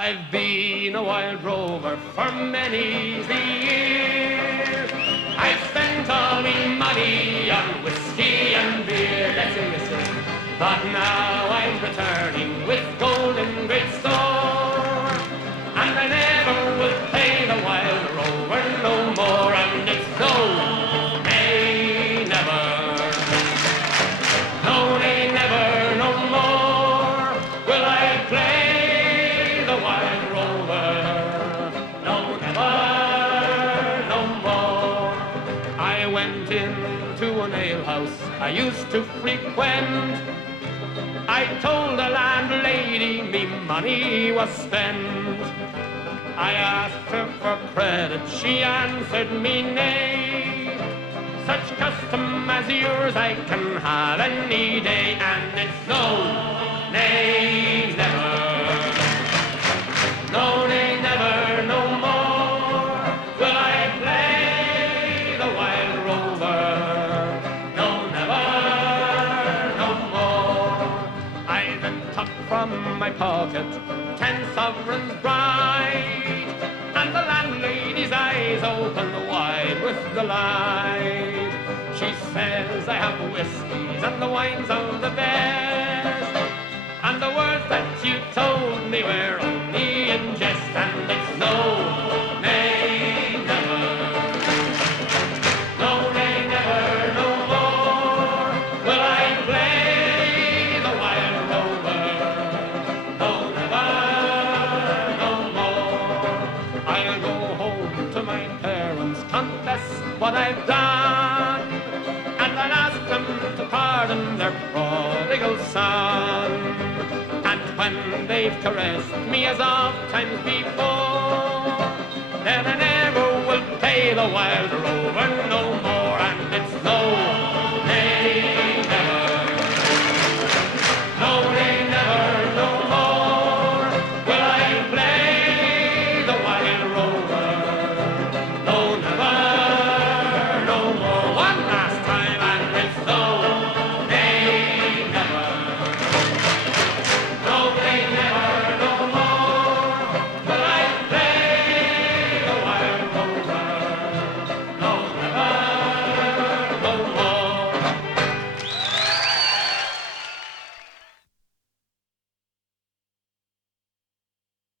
I've been a wild rover for many years. I've spent all my money on whiskey and beer. Let's sing this song. But now I'm returning with gold in great store, and I never will play the wild rover no more. And it's no, nay, never, no, nay, never, no more will I play the wild rover. No, never, no more. I went into an alehouse I used to frequent. I told the landlady me money was spent. I asked her for credit, she answered me nay. Such custom as yours I can have any day, and it's no, nay, never. No, nay, never, no more will I play the wild rover. No, never, no more. I then took from my pocket 10 sovereigns bright, and the landlady's eyes opened wide with delight. She says, I have whiskies and the wines of the best, and the words that you told me were only in jest, and it's no, nay, never. No, nay, never, no more will I play the wild rover. No, never, no more. I'll go home to my parents, confess what I've done, and I'll ask them to pardon their prodigal son. And when they've caressed me as oft times before, then I never will pay the wild rover no more, and it's no